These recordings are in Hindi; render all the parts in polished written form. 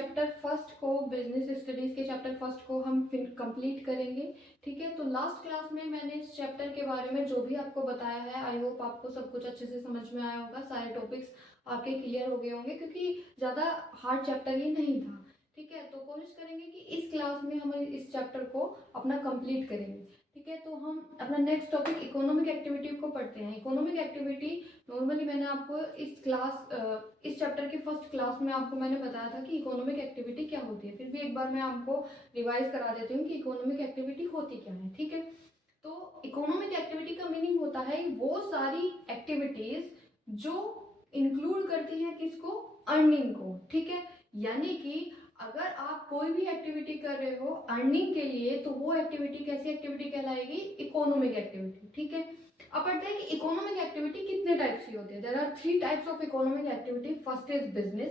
चैप्टर फर्स्ट को, बिजनेस स्टडीज के चैप्टर फर्स्ट को हम फिर कंप्लीट करेंगे। ठीक है, तो लास्ट क्लास में मैंने इस चैप्टर के बारे में जो भी आपको बताया है, आई होप आपको सब कुछ अच्छे से समझ में आया होगा, सारे टॉपिक्स आपके क्लियर हो गए होंगे, क्योंकि ज़्यादा हार्ड चैप्टर ये नहीं था। ठीक है, तो कोशिश करेंगे कि इस क्लास में हम इस चैप्टर को अपना कंप्लीट करेंगे। ठीक है, तो हम अपना नेक्स्ट टॉपिक इकोनॉमिक एक्टिविटी को पढ़ते हैं। इकोनॉमिक एक्टिविटी नॉर्मली मैंने आपको इस चैप्टर के फर्स्ट क्लास में आपको मैंने बताया था कि इकोनॉमिक एक्टिविटी क्या होती है। फिर भी एक बार मैं आपको रिवाइज करा देती हूँ कि इकोनॉमिक एक्टिविटी होती क्या है। ठीक है, तो इकोनॉमिक एक्टिविटी का मीनिंग होता है वो सारी एक्टिविटीज जो इंक्लूड करती हैं किसको, अर्निंग को। ठीक है, यानी कि अगर आप कोई भी एक्टिविटी कर रहे हो अर्निंग के लिए, तो वो एक्टिविटी कैसी एक्टिविटी कहलाएगी, इकोनॉमिक एक्टिविटी। ठीक है, अब पढ़ते हैं कि इकोनॉमिक एक्टिविटी कितने टाइप्स की होती है। There are 3 types of economic activity. First is business,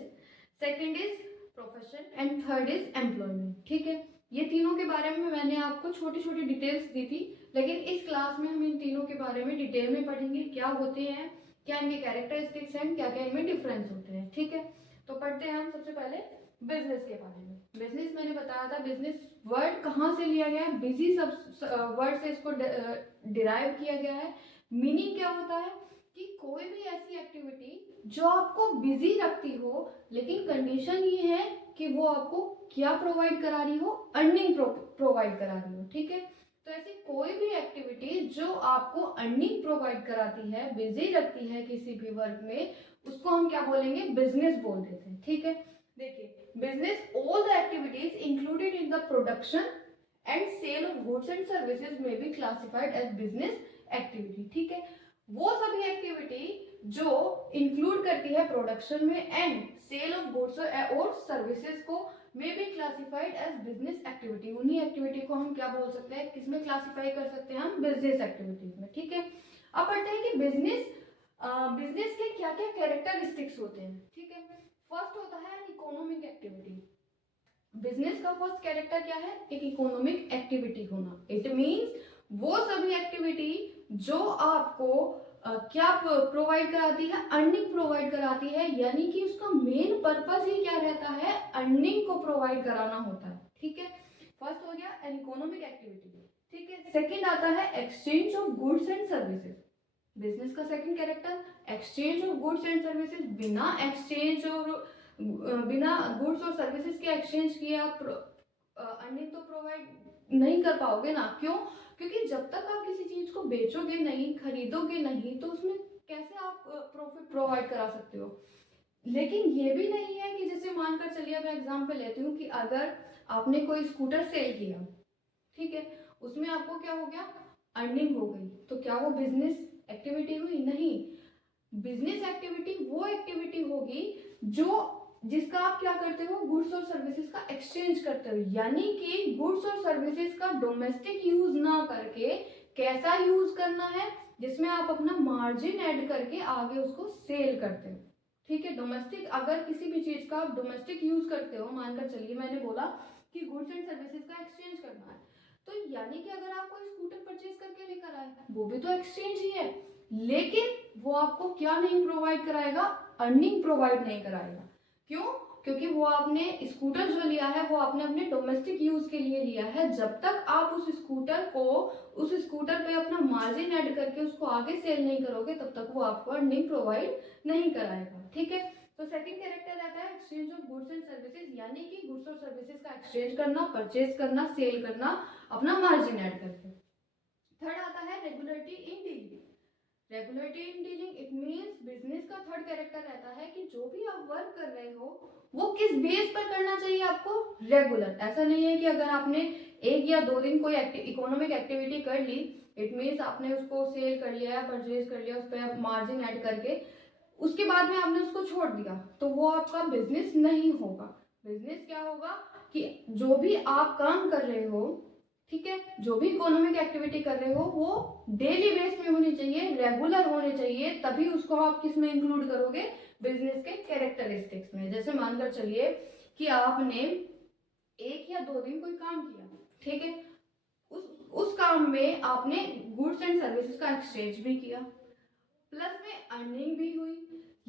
second is profession and third is employment. ठीक है, ये तीनों के बारे में मैंने आपको छोटी छोटी डिटेल्स दी थी, लेकिन इस क्लास में हम इन तीनों के बारे में डिटेल में पढ़ेंगे, क्या होते हैं, क्या इनके कैरेक्टरिस्टिक्स हैं, क्या क्या इनमें डिफरेंस होते हैं। ठीक है, तो पढ़ते हैं हम सबसे पहले बिजनेस के बारे में। बिजनेस मैंने बताया था, बिजनेस वर्ड कहाँ से लिया गया है, बिजी सब वर्ड से इसको डिराइव किया गया है। मीनिंग क्या होता है कि कोई भी ऐसी एक्टिविटी जो आपको बिजी रखती हो, लेकिन कंडीशन ये है कि वो आपको क्या प्रोवाइड करा रही हो, अर्निंग प्रोवाइड करा रही हो। ठीक है, तो ऐसी कोई भी एक्टिविटी जो आपको अर्निंग प्रोवाइड कराती है, बिजी रखती है किसी भी वर्क में, उसको हम क्या बोलेंगे, बिजनेस बोल देते हैं। ठीक है, देखिए business all the activities included in the production and sale of goods and services में be classified as business activity. ठीक है, वो सभी एक्टिविटी जो इंक्लूड करती है प्रोडक्शन में एंड सेल ऑफ गुड्स और सर्विसेज को में be classified as business activity. उन्हीं एक्टिविटी को हम क्या बोल सकते हैं, किसमें क्लासिफाई कर सकते हैं, हम बिजनेस एक्टिविटीज में। ठीक है, अब पढ़ते हैं कि बिजनेस के क्या क्या कैरेक्टरिस्टिक्स होते हैं। ठीक है, फर्स्ट होता है इकोनॉमिक एक्टिविटी। बिजनेस का फर्स्ट कैरेक्टर क्या है, एक इकोनॉमिक एक्टिविटी होना। इट मींस वो सभी एक्टिविटी जो आपको क्या प्रोवाइड कराती है, अर्निंग प्रोवाइड कराती है, यानी कि उसका मेन पर्पस ही क्या रहता है, अर्निंग को प्रोवाइड कराना होता है। ठीक है, फर्स्ट हो गया एन इकोनॉमिक एक्टिविटी। ठीक है, सेकंड आता है exchange of goods and services. Business का second character exchange of goods and services. बिना गुड्स और सर्विसेज के एक्सचेंज किए आप अर्निंग तो प्रोवाइड नहीं कर पाओगे ना। क्यों, क्योंकि जब तक आप किसी चीज को बेचोगे नहीं, खरीदोगे नहीं, तो उसमें कैसे आप प्रॉफिट प्रोवाइड करा सकते हो। लेकिन ये भी नहीं है कि जैसे मानकर चलिए, मैं एग्जांपल लेती हूँ कि अगर आपने कोई स्कूटर सेल किया, ठीक है, उसमें आपको क्या हो गया, अर्निंग हो गई, तो क्या वो बिजनेस एक्टिविटी हुई, नहीं। बिजनेस एक्टिविटी वो एक्टिविटी होगी जो जिसका आप क्या करते हो, गुड्स और सर्विसेज का एक्सचेंज करते हो, यानी कि गुड्स और सर्विसेज का डोमेस्टिक यूज ना करके कैसा यूज करना है, जिसमें आप अपना मार्जिन ऐड करके आगे उसको सेल करते हो। ठीक है, डोमेस्टिक, अगर किसी भी चीज का आप डोमेस्टिक यूज करते हो, मानकर चलिए मैंने बोला कि गुड्स एंड सर्विसेज का एक्सचेंज करना है, तो यानी कि अगर आप कोई स्कूटर परचेज करके लेकर आए, वो भी तो एक्सचेंज ही है, लेकिन वो आपको क्या नहीं प्रोवाइड कराएगा, अर्निंग प्रोवाइड नहीं कराएगा। क्यों, क्योंकि वो आपने स्कूटर जो लिया है वो आपने अपने डोमेस्टिक यूज के लिए लिया है। जब तक आप उस स्कूटर पे अपना मार्जिन ऐड करके उसको आगे सेल नहीं करोगे, तब तक वो आपको अर्निंग प्रोवाइड नहीं कराएगा। ठीक है, तो सेकंड कैरेक्टर रहता है exchange of goods and services, यानी कि गुड्स और सर्विसेज का एक्सचेंज करना, परचेज करना, सेल करना, अपना मार्जिन ऐड करके। थर्ड आता है regularity in dealing. Regularity in dealing it means business का थर्ड कैरेक्टर रहता है कि जो भी आप वर्क कर रहे हो वो किस बेस पर करना चाहिए आपको, रेगुलर। ऐसा नहीं है कि अगर आपने 1 या 2 दिन कोई इकोनॉमिक एक्टिविटी कर ली, इट मींस आपने उसको सेल कर लिया, परचेज कर लिया, उस पर मार्जिन ऐड करके उसके बाद में आपने उसको छोड़ दिया, तो वो आपका बिजनेस नहीं होगा। बिजनेस क्या होगा कि जो भी आप काम कर रहे हो, ठीक है, जो भी इकोनॉमिक एक्टिविटी कर रहे हो वो डेली बेस में होनी चाहिए, रेगुलर होने चाहिए, तभी उसको आप किस में इंक्लूड करोगे, बिजनेस के कैरेक्टरिस्टिक्स में। जैसे मानकर चलिए कि आपने 1 या 2 दिन कोई काम किया, ठीक है, उस काम में आपने गुड्स एंड सर्विसेज का एक्सचेंज भी किया, प्लस में अर्निंग भी हुई,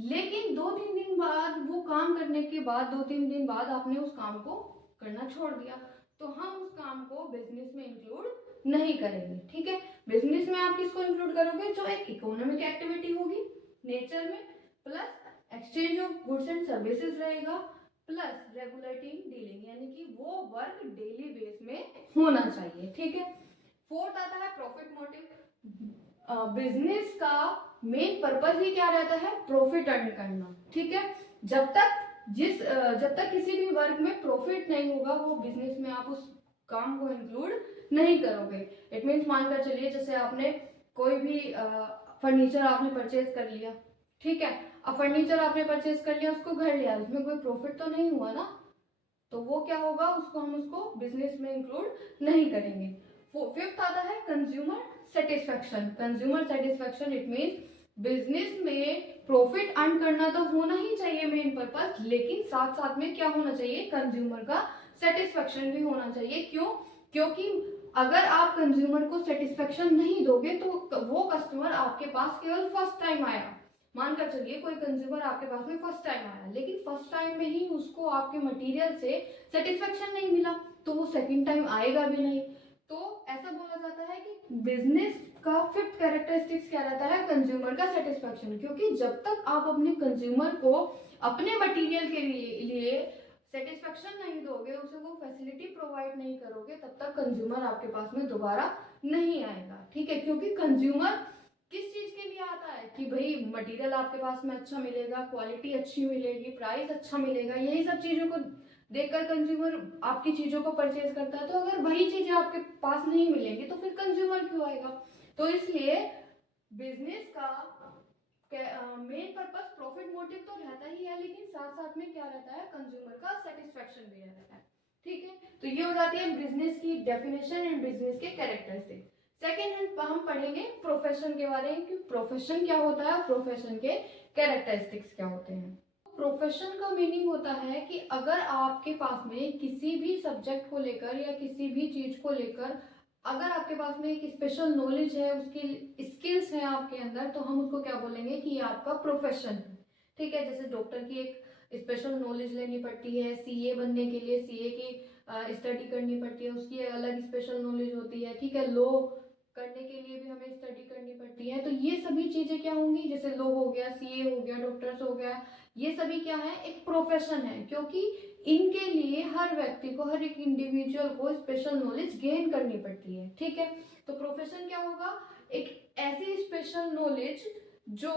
लेकिन 2-3 दिन बाद वो काम करने के बाद 2-3 दिन बाद आपने उस काम को करना छोड़ दिया, तो हम उस काम को बिजनेस में इंक्लूड नहीं करेंगे। ठीक है, बिजनेस में आप किसको इंक्लूड करोगे? जो एक इकोनॉमिक एक्टिविटी होगी नेचर में, plus exchange of goods and services रहेगा, प्लस रेगुलेटिंग डीलिंग, यानी कि वो वर्क डेली बेस में होना चाहिए। ठीक है, फोर्थ आता है प्रॉफिट मोटिव। बिजनेस का मेन पर्पज ही क्या रहता है? प्रॉफिट अर्न करना। ठीक है, जब तक किसी भी वर्क में प्रॉफिट नहीं होगा, वो बिजनेस में आप उस काम को इंक्लूड नहीं करोगे। इट मीन्स मानकर चलिए, जैसे आपने कोई भी फर्नीचर आपने परचेज कर लिया, ठीक है, अब फर्नीचर आपने परचेज कर लिया, उसको घर लिया, उसमें कोई प्रॉफिट तो नहीं हुआ ना, तो वो क्या होगा, हम उसको बिजनेस में इंक्लूड नहीं करेंगे। फिफ्थ आता है consumer satisfaction. Consumer satisfaction it means business में प्रॉफिट अर्न करना तो होना ही चाहिए मेन पर्पस, लेकिन साथ साथ में क्या होना चाहिए? कंज्यूमर का सेटिस्फेक्शन भी होना चाहिए। क्यों? क्योंकि अगर आप कंज्यूमर को सेटिस्फेक्शन नहीं दोगे तो वो कस्टमर आपके पास केवल फर्स्ट टाइम आएगा। मानकर चलिए कोई कंज्यूमर आपके पास में फर्स्ट टाइम आया, लेकिन फर्स्ट टाइम में ही उसको आपके मटेरियल से सेटिस्फेक्शन नहीं मिला, तो वो सेकंड टाइम आएगा भी नहीं। तो ऐसा बोला जाता है कि बिजनेस का फिफ्थ कैरेक्टरिस्टिक्स क्या रहता है? कंज्यूमर का सेटिस्फेक्शन। क्योंकि जब तक आप अपने कंज्यूमर को अपने मटेरियल के लिए सेटिस्फेक्शन नहीं दोगे, उसे वो फैसिलिटी प्रोवाइड नहीं करोगे, तब तक कंज्यूमर आपके पास में दोबारा नहीं आएगा। ठीक है, क्योंकि कंज्यूमर किस चीज के लिए आता है? कि भाई मटेरियल आपके पास में अच्छा मिलेगा, क्वालिटी अच्छी मिलेगी, प्राइस अच्छा मिलेगा, यही सब चीजों को देखकर कंज्यूमर आपकी चीजों को परचेज करता है। तो अगर वही चीजें आपके पास नहीं मिलेंगी तो फिर कंज्यूमर क्यों आएगा? तो इसलिए बिजनेस का मेन पर्पस प्रॉफिट मोटिव तो रहता ही है, लेकिन साथ साथ में क्या रहता है? कंज्यूमर का सेटिस्फेक्शन भी रहता है। ठीक है, तो ये हो जाती है बिजनेस की डेफिनेशन एंड बिजनेस के कैरेक्टरिस्टिक। सेकेंड हम पढ़ेंगे प्रोफेशन के बारे में कि प्रोफेशन क्या होता है, प्रोफेशन के कैरेक्टरिस्टिक्स क्या होते हैं। प्रोफेशन का मीनिंग होता है कि अगर आपके पास में किसी भी सब्जेक्ट को लेकर या किसी भी चीज को लेकर अगर आपके पास में एक स्पेशल नॉलेज है, उसकी स्किल्स है आपके अंदर, तो हम उसको क्या बोलेंगे कि ये आपका प्रोफेशन है। ठीक है, जैसे डॉक्टर की एक स्पेशल नॉलेज लेनी पड़ती है, सीए बनने के लिए सीए की स्टडी करनी पड़ती है, उसकी अलग स्पेशल नॉलेज होती है। ठीक है, लॉ करने के लिए भी हमें स्टडी करनी पड़ती है। तो ये सभी चीजें क्या होंगी? जैसे लॉ हो गया, सीए हो गया, डॉक्टर्स हो गया, ये सभी क्या है? एक प्रोफेशन है, क्योंकि इनके लिए हर व्यक्ति को, हर एक इंडिविजुअल को स्पेशल नॉलेज गेन करनी पड़ती है। ठीक है, तो प्रोफेशन क्या होगा? एक ऐसी स्पेशल नॉलेज जो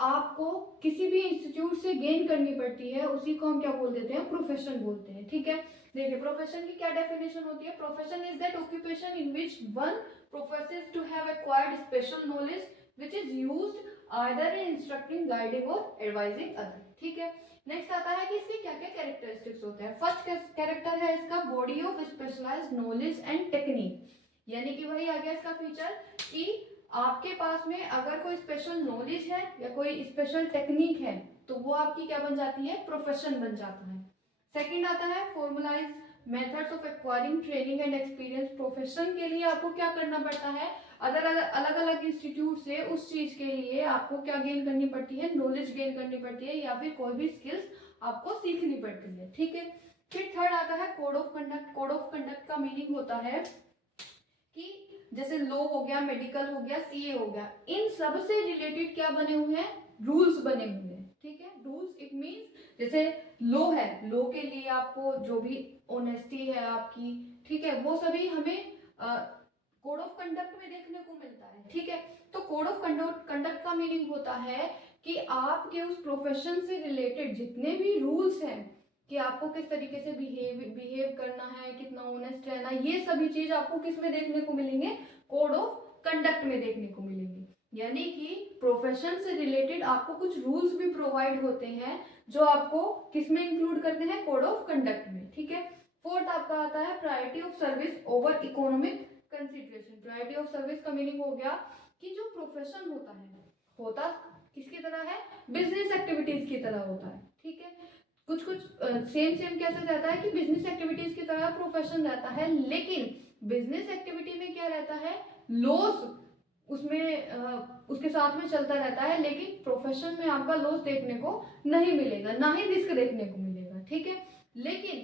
आपको किसी भी इंस्टीट्यूट से गेन करनी पड़ती है, उसी को हम क्या बोल देते हैं? प्रोफेशन बोलते हैं। ठीक है, देखिए प्रोफेशन की क्या डेफिनेशन होती है? Profession is that occupation in which one professes to have acquired special knowledge which is used either in instructing, guiding और एडवाइजिंग अदर। ठीक है, नेक्स्ट आता है कि इसके क्या क्या कैरेक्टरिस्टिक्स होते हैं। फर्स्ट कैरेक्टर है इसका body of specialised knowledge and technique, यानी कि वही आ गया इसका फीचर कि आपके पास में अगर कोई स्पेशल नॉलेज है या कोई स्पेशल टेक्निक है तो वो आपकी क्या बन जाती है? प्रोफेशन बन जाता है। सेकंड आता है formalise methods of acquiring training and experience. Profession के लिए आपको क्या करना पड़ता है? अलग अलग इंस्टीट्यूट से उस चीज के लिए आपको क्या गेन करनी पड़ती है? नॉलेज गेन करनी पड़ती है, या फिर कोई भी स्किल्स आपको सीखनी पड़ती है। ठीक है, फिर थर्ड आता है code of conduct. Code of conduct का मीनिंग होता है कि जैसे लॉ हो गया, मेडिकल हो गया, सीए हो गया, इन सब से रिलेटेड क्या बने हुए हैं? रूल्स बने हुए हैं। ठीक है, रूल्स इट मीन्स जैसे लॉ है, लॉ के लिए आपको जो भी ऑनेस्टी है आपकी, ठीक है, वो सभी हमें कोड ऑफ कंडक्ट में देखने को मिलता है। ठीक है, तो कोड ऑफ कंडक्ट का मीनिंग होता है कि आपके उस प्रोफेशन से रिलेटेड जितने भी रूल्स हैं कि आपको किस तरीके से बिहेव करना है, कितना ऑनेस्ट रहना, ये सभी चीज आपको किस में देखने को मिलेंगे? कोड ऑफ कंडक्ट में देखने को मिलेंगे। यानी कि प्रोफेशन से रिलेटेड आपको कुछ रूल्स भी प्रोवाइड होते हैं जो आपको किस में इंक्लूड करते हैं? कोड ऑफ कंडक्ट में। ठीक है, फोर्थ आपका आता है priority of service over economic consideration. Priority of service का मीनिंग हो गया कि जो प्रोफेशन होता किसकी तरह है? बिजनेस एक्टिविटीज की तरह होता है। ठीक है, कुछ सेम कैसे रहता है कि बिजनेस एक्टिविटीज की तरह प्रोफेशन रहता है, लेकिन बिजनेस एक्टिविटी में क्या रहता है? लॉस उसमें उसके साथ में चलता रहता है, लेकिन प्रोफेशन में आपका लॉस देखने को नहीं मिलेगा, ना ही रिस्क देखने को मिलेगा, ठीक है। लेकिन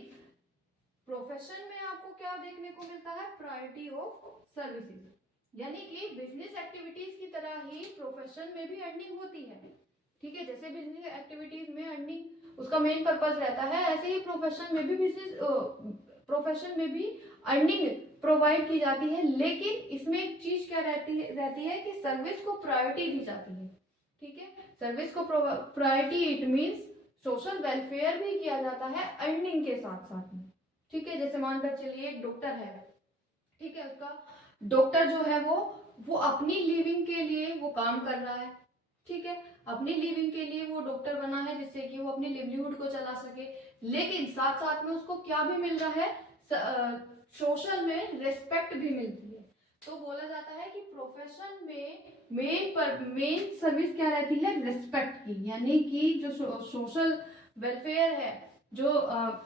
प्रोफेशन में आपको क्या देखने को मिलता है, प्रायोरिटी ऑफ सर्विसेज, यानी कि बिजनेस एक्टिविटीज की तरह ही प्रोफेशन में भी अर्निंग होती है, ठीक है। जैसे बिजनेस एक्टिविटीज में अर्निंग उसका मेन पर्पस रहता है, ऐसे ही प्रोफेशन में भी प्रोफेशन में भी अर्निंग प्रोवाइड की जाती है। लेकिन इसमें एक चीज क्या रहती है कि सर्विस को प्रायोरिटी दी जाती है, ठीक है। सर्विस को priority, it means social welfare भी किया जाता है अर्निंग के साथ साथ में, ठीक है। जैसे मानकर चलिए एक डॉक्टर है, ठीक है, उसका डॉक्टर जो है वो अपनी लिविंग के लिए वो काम कर रहा है, ठीक है। अपनी लिविंग के लिए वो डॉक्टर बना है जिससे कि वो अपनी लिवलीहुड को चला सके, लेकिन साथ साथ में उसको क्या भी मिल रहा है, सोशल में रिस्पेक्ट भी मिलती है। तो बोला जाता है कि प्रोफेशन में मेन सर्विस क्या रहती है, रिस्पेक्ट की, यानी कि जो सोशल वेलफेयर है, जो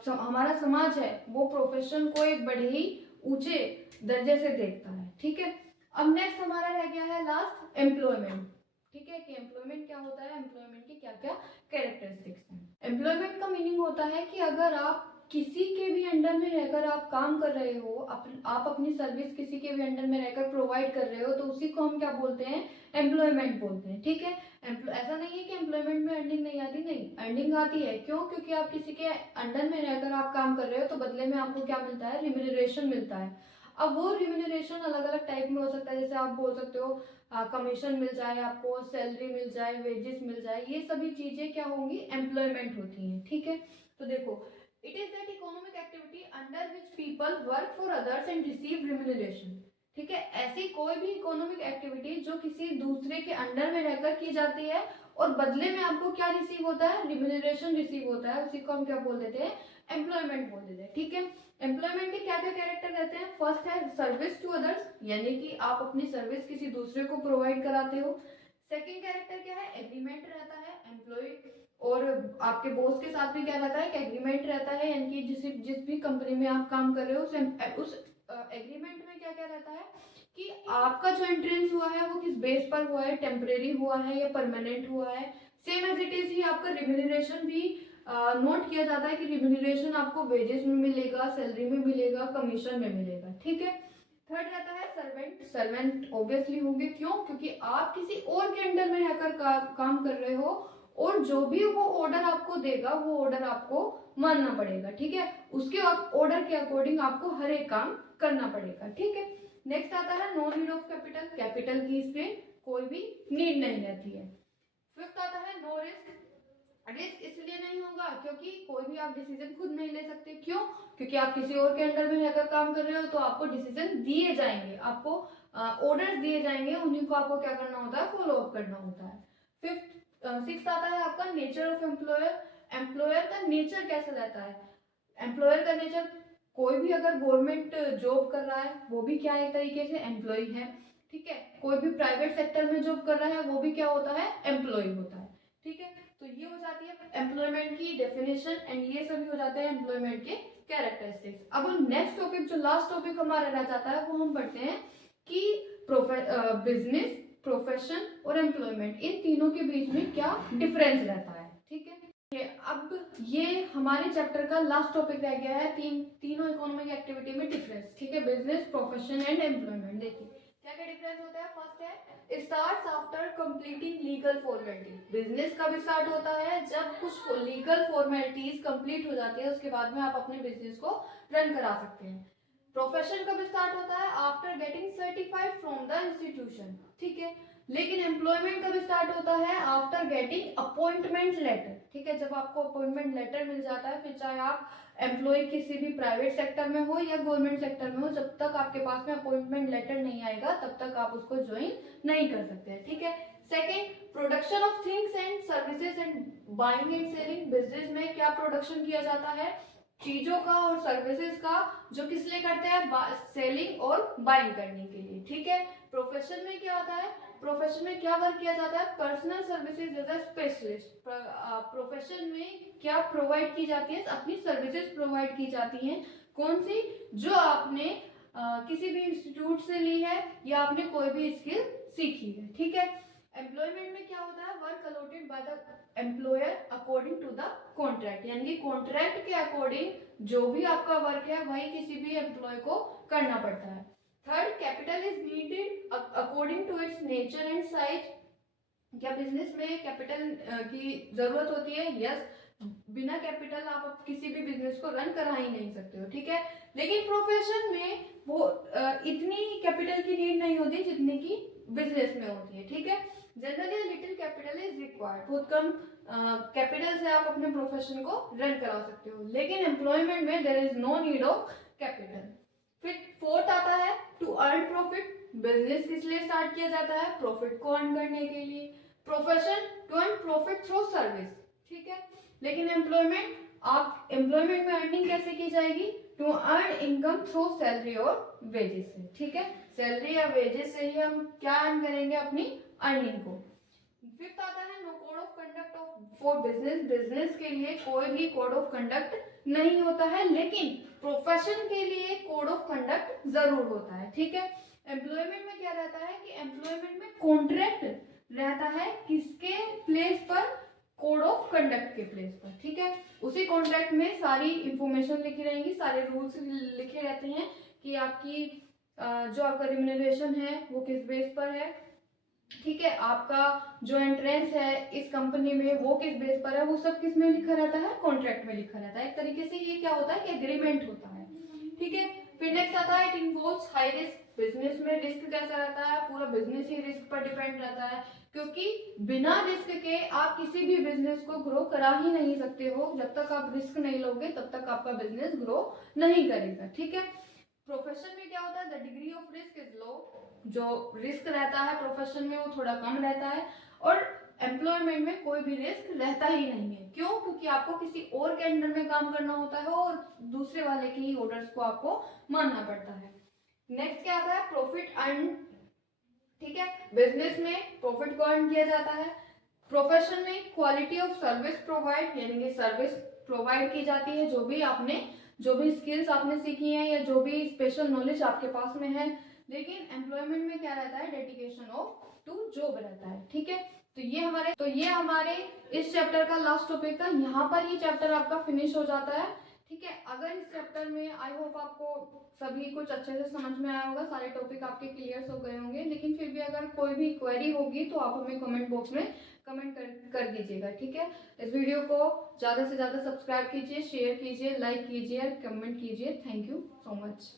हमारा समाज है, वो प्रोफेशन को एक बड़े ही ऊंचे दर्जे से देखता है, ठीक है। अब नेक्स्ट हमारा रह गया है लास्ट, एम्प्लॉयमेंट, ठीक है, कि एम्प्लॉयमेंट क्या होता है, एम्प्लॉयमेंट की क्या क्या कैरेक्टरिस्टिक्स हैं। एम्प्लॉयमेंट का मीनिंग होता है कि अगर आप किसी के भी अंडर में रहकर आप काम कर रहे हो, आप अपनी सर्विस किसी के भी अंडर में रहकर प्रोवाइड कर रहे हो, तो उसी को हम क्या बोलते हैं, एम्प्लॉयमेंट बोलते हैं, ठीक है। ऐसा नहीं है कि एम्प्लॉयमेंट में अर्निंग नहीं आती, नहीं, अर्निंग आती है। क्यों? क्योंकि आप किसी के अंडर में रहकर आप काम कर रहे हो, तो बदले में आपको क्या मिलता है, रिम्यूनरेशन मिलता है। अब वो रिम्यूनरेशन अलग अलग टाइप में हो सकता है, जैसे आप बोल सकते हो कमीशन मिल जाए, आपको सैलरी मिल जाए, वेजेस मिल जाए, ये सभी चीजें क्या होंगी, एम्प्लॉयमेंट होती हैं, ठीक है। तो देखो, it is that economic activity under which people work for others and receive remuneration, ठीक है। ऐसी कोई भी इकोनॉमिक एक्टिविटी जो किसी दूसरे के अंडर में रहकर की जाती है और बदले में आपको क्या रिसीव होता है, रिम्यूनरेशन रिसीव होता है, उसी को हम क्या बोल देते हैं, एम्प्लॉयमेंट बोल देते हैं, ठीक है। एम्प्लॉयमेंट के क्या क्या कैरेक्टर रहते हैं, फर्स्ट है सर्विस टू अदर्स, यानी कि आप अपनी सर्विस किसी दूसरे को प्रोवाइड कराते हो। सेकंड कैरेक्टर क्या है, एग्रीमेंट रहता है, एम्प्लॉय और आपके बॉस के साथ भी क्या रहता है, कि एग्रीमेंट रहता है, यानी कि जिस भी कंपनी में आप काम कर रहे हो उस एग्रीमेंट में क्या क्या रहता है कि आपका जो एंट्रेंस हुआ है वो किस बेस पर हुआ है, टेम्परेरी हुआ है या परमानेंट हुआ है। सेम एज इट इज ही आपका रिम्यूनरेशन भी नोट किया जाता है कि रिम्यूनरेशन आपको वेजेस में मिलेगा, सैलरी में मिलेगा, कमीशन में मिलेगा, ठीक है। थर्ड रहता है सर्वेंट, सर्वेंट ऑब्वियसली होंगे, क्यों? क्योंकि आप किसी और के अंडर में रहकर काम कर रहे हो और जो भी वो ऑर्डर आपको देगा वो ऑर्डर आपको मानना पड़ेगा, ठीक है। उसके ऑर्डर के अकॉर्डिंग आपको हर एक काम करना पड़ेगा, ठीक है। नेक्स्ट आता है no need of capital, capital की इसमें कोई भी नीड नहीं रहती है। फिफ्थ आता है नो रिस्क, रिस्क इसलिए नहीं होगा क्योंकि कोई भी आप डिसीजन खुद नहीं ले सकते, क्यों? क्योंकि आप किसी और के अंडर में रहकर काम कर रहे हो, तो आपको डिसीजन दिए जाएंगे, आपको ऑर्डर्स दिए जाएंगे, उन्हीं को आपको क्या करना होता है, फॉलो अप करना होता है। सिक्स आता है आपका नेचर ऑफ एम्प्लॉयर, एम्प्लॉयर का नेचर कैसा रहता है, एम्प्लॉयर का नेचर, कोई भी अगर गवर्नमेंट जॉब कर रहा है वो भी क्या एक तरीके से एम्प्लॉय है, ठीक है। कोई भी प्राइवेट सेक्टर में जॉब कर रहा है वो भी क्या होता है, एम्प्लॉय होता है, ठीक है। तो ये हो जाती है एम्प्लॉयमेंट की डेफिनेशन एंड ये सभी हो जाते हैं एम्प्लॉयमेंट के कैरेक्टरिस्टिक्स। अब नेक्स्ट टॉपिक, जो लास्ट टॉपिक हमारा रह जाता है, वो हम पढ़ते हैं कि बिजनेस, प्रोफेशन और एम्प्लॉयमेंट, इन तीनों के बीच में क्या डिफरेंस रहता है, ठीक है। अब ये हमारे चैप्टर का लास्ट टॉपिक रह गया है, तीनों इकोनॉमिक एक्टिविटी में डिफरेंस, ठीक है, बिजनेस, प्रोफेशन एंड एम्प्लॉयमेंट। देखिए क्या क्या डिफरेंस होता है। फर्स्ट है starts after completing legal formality, business कब स्टार्ट होता है, जब कुछ लीगल फॉर्मेलिटीज कंप्लीट हो जाती है, उसके बाद में आप अपने बिजनेस को रन करा सकते हैं। प्रोफेशन कब स्टार्ट होता है, after getting certified from the institution, ठीक है। लेकिन एम्प्लॉयमेंट कब स्टार्ट होता है, आफ्टर गेटिंग अपॉइंटमेंट लेटर, ठीक है। जब आपको अपॉइंटमेंट लेटर मिल जाता है, फिर चाहे आप एम्प्लॉय किसी भी प्राइवेट सेक्टर में हो या गवर्नमेंट सेक्टर में हो, जब तक आपके पास में अपॉइंटमेंट लेटर नहीं आएगा तब तक आप उसको ज्वाइन नहीं कर सकते हैं, ठीक है। Second, production of things and services and buying and selling, business में क्या प्रोडक्शन किया जाता है, चीजों का और सर्विसेज का, जो किस लिए करते हैं, सेलिंग और बाइंग करने के लिए, ठीक है। प्रोफेशन में क्या होता है, प्रोफेशन में क्या वर्क किया जाता है, personal services as a specialist, profession में क्या प्रोवाइड की जाती है, अपनी सर्विसेज प्रोवाइड की जाती हैं, कौन सी, जो आपने किसी भी इंस्टीट्यूट से ली है या आपने कोई भी स्किल सीखी है, ठीक है। एम्प्लॉयमेंट में क्या होता है, work allotted by the employer according to the contract, यानी कि कॉन्ट्रैक्ट के अकॉर्डिंग जो भी आपका वर्क है वही किसी भी एम्प्लॉय को करना पड़ता है। Third, capital is needed according to its nature and size. क्या बिजनेस में कैपिटल की जरूरत होती है? यस। बिना कैपिटल आप किसी भी बिजनेस को रन करा ही नहीं सकते हो, ठीक है। लेकिन प्रोफेशन में वो इतनी कैपिटल की नीड नहीं होती जितनी की बिजनेस में होती है, ठीक है। Generally little capital is required, बहुत कम कैपिटल से आप अपने प्रोफेशन को रन करा सकते हो। लेकिन एम्प्लॉयमेंट में there is no need of capital. फिर फोर्थ आता है टू अर्न प्रॉफिट। बिजनेस किस लिए स्टार्ट किया जाता है? प्रॉफिट को अर्न करने के लिए। Profession to earn profit through service, ठीक है। लेकिन एम्प्लॉयमेंट, आप एम्प्लॉयमेंट में अर्निंग कैसे की जाएगी? To earn income through salary और वेजेस से, ठीक है। सैलरी या वेजेस से ही हम क्या अर्न करेंगे? अपनी अर्निंग को। फिफ्थ आता है no code of conduct of for business. Business के लिए कोई भी कोड ऑफ कंडक्ट नहीं होता है, लेकिन प्रोफेशन के लिए कोड ऑफ कंडक्ट जरूर होता है, ठीक है। एम्प्लॉयमेंट में क्या रहता है कि एम्प्लॉयमेंट में कॉन्ट्रैक्ट रहता है किसके प्लेस पर? कोड ऑफ कंडक्ट के प्लेस पर, ठीक है। उसी कॉन्ट्रैक्ट में सारी इंफॉर्मेशन लिखी रहेंगी, सारे रूल्स लिखे रहते हैं कि आपकी जो आपका रिम्यूनरेशन है वो किस बेस पर है, ठीक है। आपका जो एंट्रेंस है इस कंपनी में वो किस बेस पर है, वो सब किस में लिखा रहता है? कॉन्ट्रैक्ट में लिखा रहता है। एक तरीके से ये क्या होता है कि एग्रीमेंट होता है, ठीक है। फिर नेक्स्ट आता है it involves high risk. Business में रिस्क कैसा रहता है? पूरा बिजनेस ही रिस्क पर डिपेंड रहता है, क्योंकि बिना रिस्क के आप किसी भी बिजनेस को ग्रो करा ही नहीं सकते हो। जब तक आप रिस्क नहीं लोगे तब तक आपका बिजनेस ग्रो नहीं करेगा, ठीक है। प्रोफेशन में क्या होता है? The degree of risk is low. जो रिस्क रहता है प्रोफेशन में वो थोड़ा कम रहता है, और एम्प्लॉयमेंट में कोई भी रिस्क रहता ही नहीं है। क्यों? क्योंकि आपको किसी और के अंडर में काम करना होता है और दूसरे वाले के ही ऑर्डर्स को आपको मानना पड़ता है। नेक्स्ट क्या आता है? प्रॉफिट अर्न, ठीक है। बिजनेस में प्रॉफिट को अर्न किया जाता है। प्रोफेशन में क्वालिटी ऑफ सर्विस प्रोवाइड, यानी कि सर्विस प्रोवाइड की जाती है। जो भी स्किल्स आपने सीखी हैं या जो भी स्पेशल नॉलेज आपके पास में है। लेकिन एम्प्लॉयमेंट में क्या रहता है? डेडिकेशन ऑफ टू जॉब रहता है, ठीक है। तो ये हमारे इस चैप्टर का लास्ट टॉपिक था। यहाँ पर ये चैप्टर आपका फिनिश हो जाता है, ठीक है। अगर इस चैप्टर में आई होप आपको सभी कुछ अच्छे से समझ में आया होगा, सारे टॉपिक आपके क्लियर हो गए होंगे। लेकिन फिर भी अगर कोई भी क्वेरी होगी तो आप हमें कमेंट बॉक्स में कमेंट कर दीजिएगा, ठीक है। इस वीडियो को ज़्यादा से ज़्यादा सब्सक्राइब कीजिए, शेयर कीजिए, लाइक कीजिए, कमेंट कीजिए। Thank you so much.